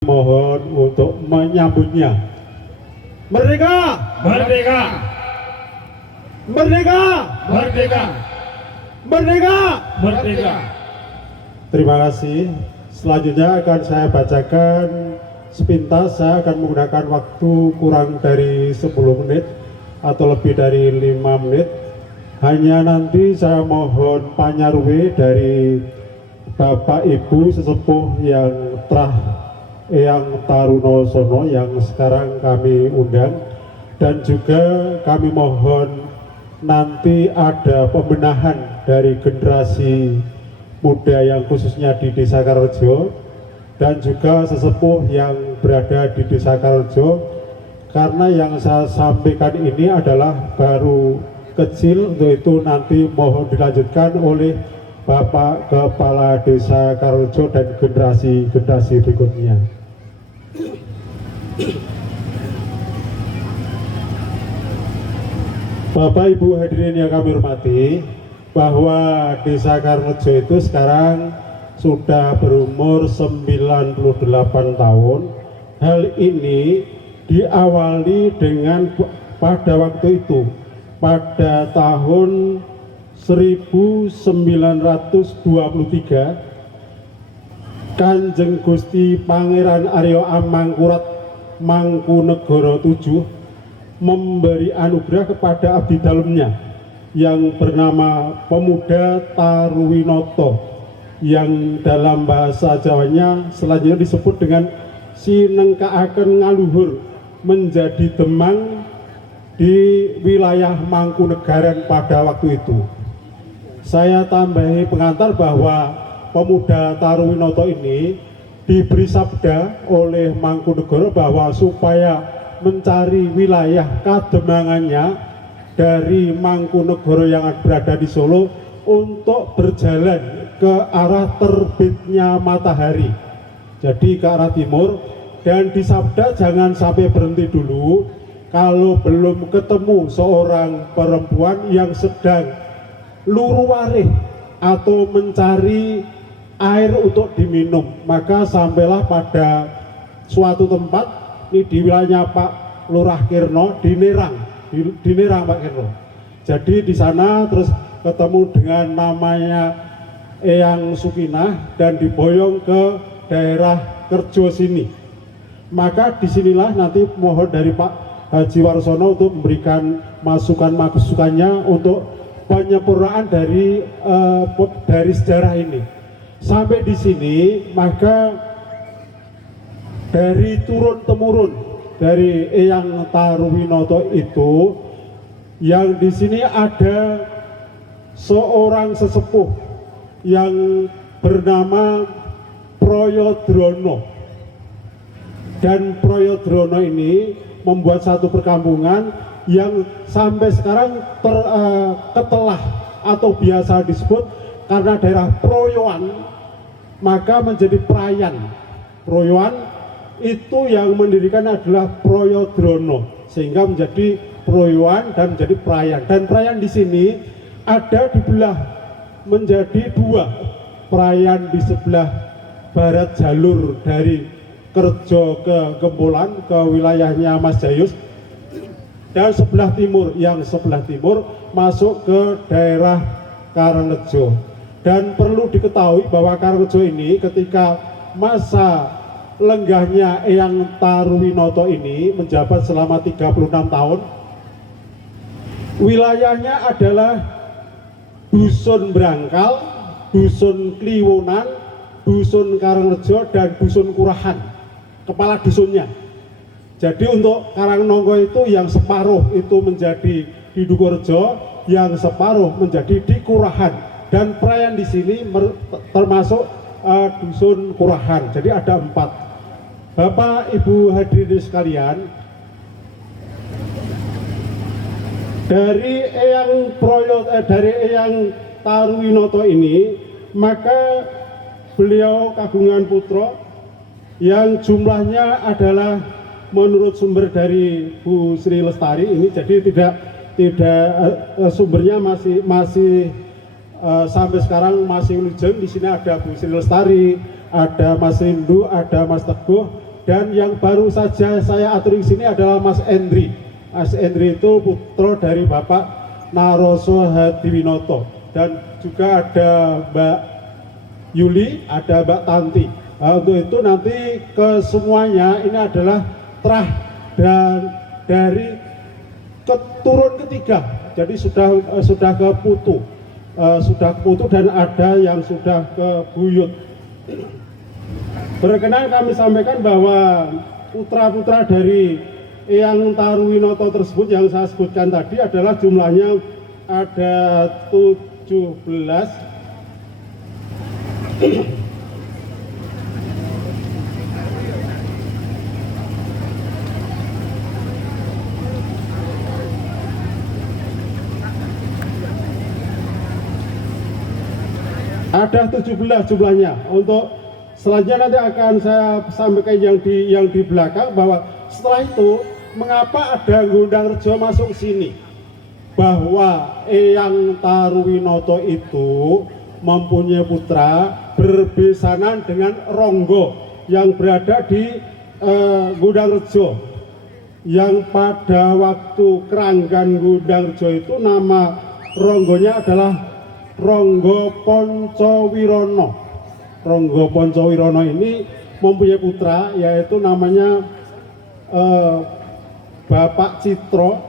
Mohon untuk menyambutnya. Merdeka! Merdeka! Merdeka! Merdeka! Merdeka! Merdeka! Terima kasih. Selanjutnya akan saya bacakan sepintas. Saya akan menggunakan waktu kurang dari 10 menit atau lebih dari 5 menit. Hanya nanti saya mohon panyarwe dari Bapak Ibu sesepuh yang Eyang Tarunosono yang sekarang kami undang, dan juga kami mohon nanti ada pembenahan dari generasi muda yang khususnya di Desa Karangrejo dan juga sesepuh yang berada di Desa Karangrejo, karena yang saya sampaikan ini adalah baru kecil, untuk itu nanti mohon dilanjutkan oleh Bapak Kepala Desa Karangrejo dan generasi berikutnya. Bapak Ibu hadirin yang kami hormati, bahwa Desa Karangrejo itu sekarang sudah berumur 98 tahun. Hal ini diawali dengan pada waktu itu, pada tahun 1923, Kanjeng Gusti Pangeran Arya Amangkurat Mangkunegara VII memberi anugerah kepada abdi dalemnya yang bernama Pemuda Taruwinoto, yang dalam bahasa Jawanya selanjutnya disebut dengan sinengkaaken ngaluhur menjadi Demang di wilayah Mangkunegaran pada waktu itu. Saya tambahi pengantar bahwa Pemuda Taruwinoto ini diberi sabda oleh Mangkunegara bahwa supaya mencari wilayah kademangannya dari Mangkunegara yang berada di Solo untuk berjalan ke arah terbitnya matahari, jadi ke arah timur, dan disabda jangan sampai berhenti dulu kalau belum ketemu seorang perempuan yang sedang luruwarih atau mencari air untuk diminum. Maka sampailah pada suatu tempat ini di wilayahnya Pak Lurah Kirno di Nerang, di Nerang Pak Kirno. Jadi di sana terus ketemu dengan namanya Eyang Sukinah dan diboyong ke daerah Kerjo sini. Maka disinilah nanti mohon dari Pak Haji Warsono untuk memberikan masukannya untuk penyempurnaan dari sejarah ini. Sampai di sini, maka dari turun temurun dari Eyang Taruwinoto itu, yang di sini ada seorang sesepuh yang bernama Proyodrono, dan Proyodrono ini membuat satu perkampungan yang sampai sekarang ketelah atau biasa disebut karena daerah Proyoan, maka menjadi Prayan. Proyoan itu yang mendirikan adalah Proyodrono, sehingga menjadi Proyoan dan menjadi Prayan. Dan Prayan di sini ada dibelah menjadi dua. Prayan di sebelah barat jalur dari Kerjo ke Gembolan ke wilayahnya Mas Jayus, dan sebelah timur, yang sebelah timur masuk ke daerah Karangrejo. Dan perlu diketahui bahwa Karangrejo ini ketika masa lenggahnya Eyang Taruwinoto ini menjabat selama 36 tahun, wilayahnya adalah Dusun Brangkal, Dusun Kliwonan, Dusun Karangrejo, dan Dusun Kurahan, kepala dusunnya. Jadi untuk Karangnongko itu yang separuh itu menjadi di Dukurejo, yang separuh menjadi di Kurahan. Dan Prayan di sini termasuk Dusun Kurahan. Jadi ada 4. Bapak Ibu hadirin sekalian, dari Eyang Taruwinoto ini, maka beliau kagungan putra yang jumlahnya adalah menurut sumber dari Bu Sri Lestari ini, jadi tidak sumbernya masih sampai sekarang masih lujeng. Di sini ada Bu Sri Lestari, ada Mas Rindu, ada Mas Teguh, Dan yang baru saja saya atur di sini adalah Mas Endri. Mas Endri itu putra dari Bapak Naroso Hadiwinoto, dan juga ada Mbak Yuli, ada Mbak Tanti. Untuk itu nanti kesemuanya ini adalah terah dan dari keturun ketiga, jadi sudah ke putu, dan ada yang sudah ke buyut. Berkenan kami sampaikan bahwa putra-putra dari Eyang Taruwinoto tersebut yang saya sebutkan tadi adalah jumlahnya ada 17. Ada 17 jumlahnya. Untuk selanjutnya nanti akan saya sampaikan yang di belakang, bahwa setelah itu mengapa ada Gondang Rejo masuk sini, bahwa Eyang Taruwinoto itu mempunyai putra berbesanan dengan Ronggo yang berada di Gondang Rejo, yang pada waktu keranggan Gondang Rejo itu nama Ronggonya adalah Ronggo Poncowirono. Ronggo Poncowirono ini mempunyai putra, yaitu namanya Bapak Citro,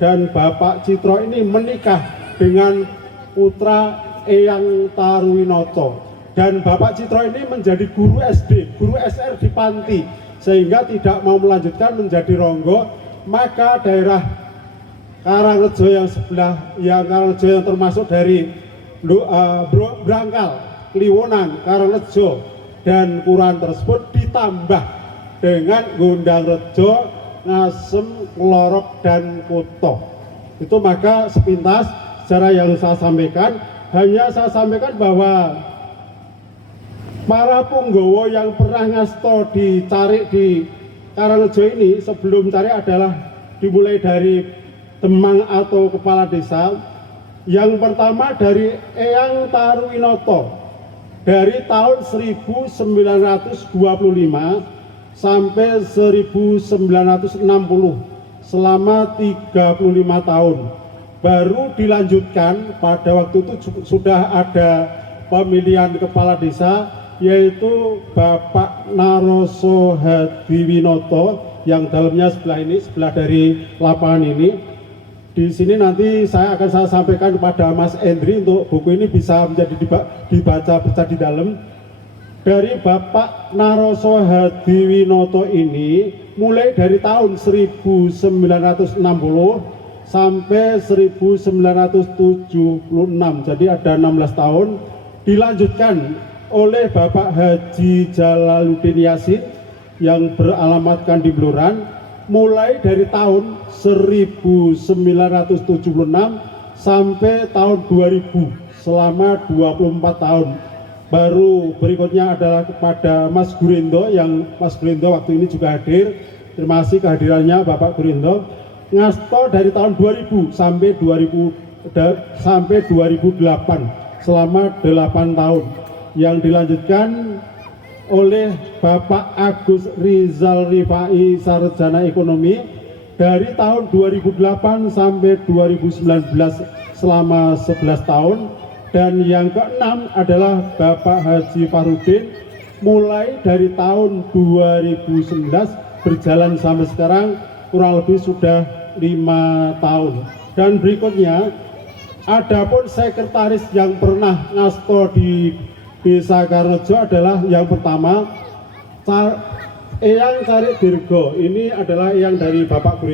dan Bapak Citro ini menikah dengan putra Eyang Taruwinoto, dan Bapak Citro ini menjadi guru SD, guru SR di Panti, sehingga tidak mau melanjutkan menjadi Ronggo. Maka daerah Karangrejo yang sebelah, Karangrejo yang termasuk dari Brangkal, Kliwonan, Karangrejo, dan Kuran tersebut ditambah dengan Gondang Rejo, Ngasem, Lorok, dan Kuto. Itu maka sepintas secara yang saya sampaikan, hanya saya sampaikan bahwa para punggawa yang pernah ngasto dicari di Karangrejo ini sebelum cari adalah dimulai dari Demang atau kepala desa. Yang pertama dari Eyang Taruwinoto dari tahun 1925 sampai 1960, selama 35 tahun. Baru dilanjutkan pada waktu itu sudah ada pemilihan kepala desa, yaitu Bapak Naroso Hadiwinoto, yang dalamnya sebelah ini, sebelah dari lapangan ini. Di sini nanti saya akan sampaikan kepada Mas Endri untuk buku ini bisa menjadi dibaca di dalam. Dari Bapak Naroso Hadiwinoto ini mulai dari tahun 1960 sampai 1976, jadi ada 16 tahun. Dilanjutkan oleh Bapak Haji Jalaluddin Yasin yang beralamatkan di Bloran, mulai dari tahun 1976 sampai tahun 2000, selama 24 tahun. Baru berikutnya adalah kepada Mas Gurindo, yang Mas Gurindo waktu ini juga hadir. Terima kasih kehadirannya Bapak Gurindo. Ngasto dari tahun 2000 sampai 2008, selama 8 tahun. Yang dilanjutkan oleh Bapak Agus Rizal Rifai, Sarjana Ekonomi, dari tahun 2008 sampai 2019, selama 11 tahun. Dan yang keenam adalah Bapak Haji Farudin, mulai dari tahun 2011 berjalan sampai sekarang kurang lebih sudah 5 tahun. Dan berikutnya adapun sekretaris yang pernah ngasto di Desa Karangrejo adalah yang pertama Eyang Carik Dirgo. Ini adalah yang dari Bapak Guru.